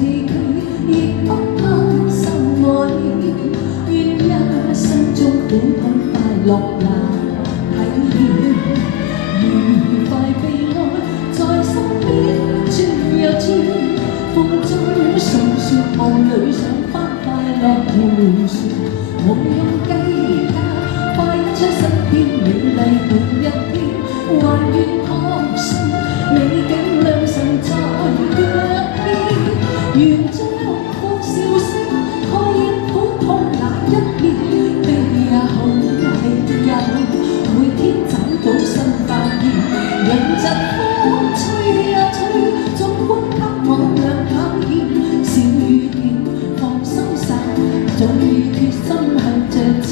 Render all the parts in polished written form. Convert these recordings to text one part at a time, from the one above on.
崎嶇，亦不貪心愛戀，願一生中苦痛快樂也體驗，愉快悲哀在身邊轉又轉，風中訴說夢裏想返快樂迴旋，無用計較，快出身邊美麗每一天，還願確信美景良辰在腳邊，願將歡笑聲蓋掩苦痛那一面，悲也好，喜也好，每天找到新發現，人疾風吹呀吹，總會給我倆考驗，小雨點放心散，早已決心向着前。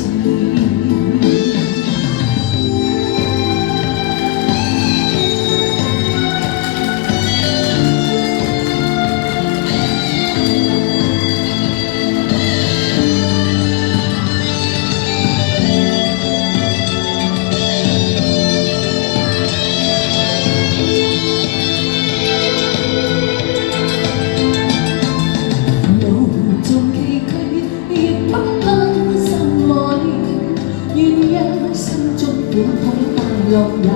苦痛快樂也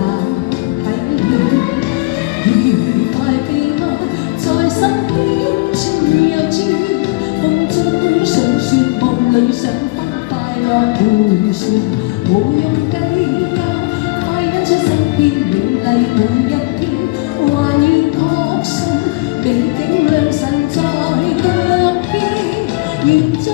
體驗，愉快悲哀在身邊轉又轉，風中訴說夢裏想返快樂迴旋，無用計較，快因出身邊美麗每一天，還願確信美景良辰在腳邊，願將